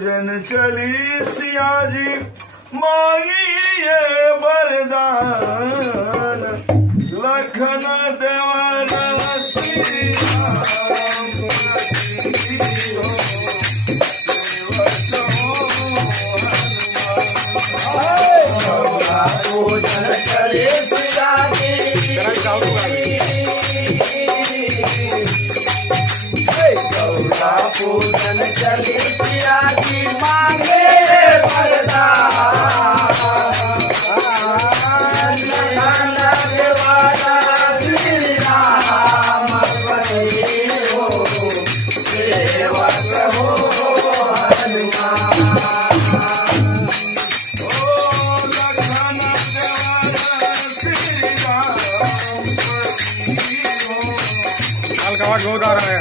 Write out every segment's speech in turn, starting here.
जन चली सिया जी मांगी ये वरदान लखन देवर जन चले सिया जी गौरा पूजन चली सिया जी मांगे वरदान लखन देवारा श्री राम बने हो सेवक हो हनुमान। लखन देवर श्री राम हल्का बहुत आ रहा है।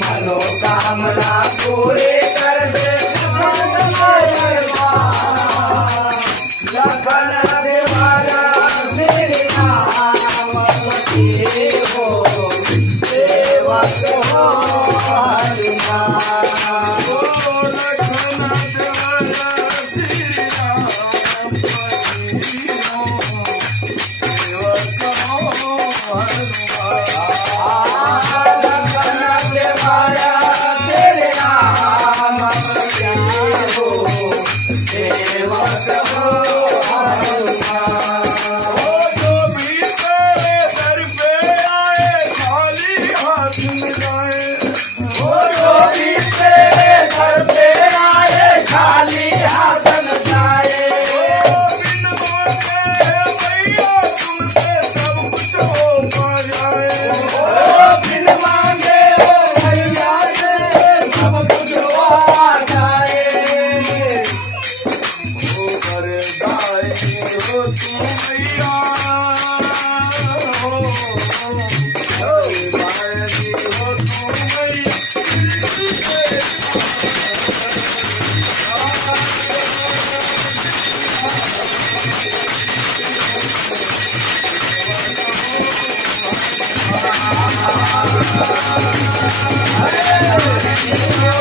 मनोकामना पूरे कर दे लखन देवारा श्री राम बने हो सेवक हो हनुमान।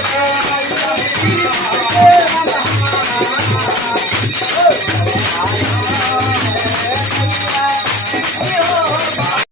Hare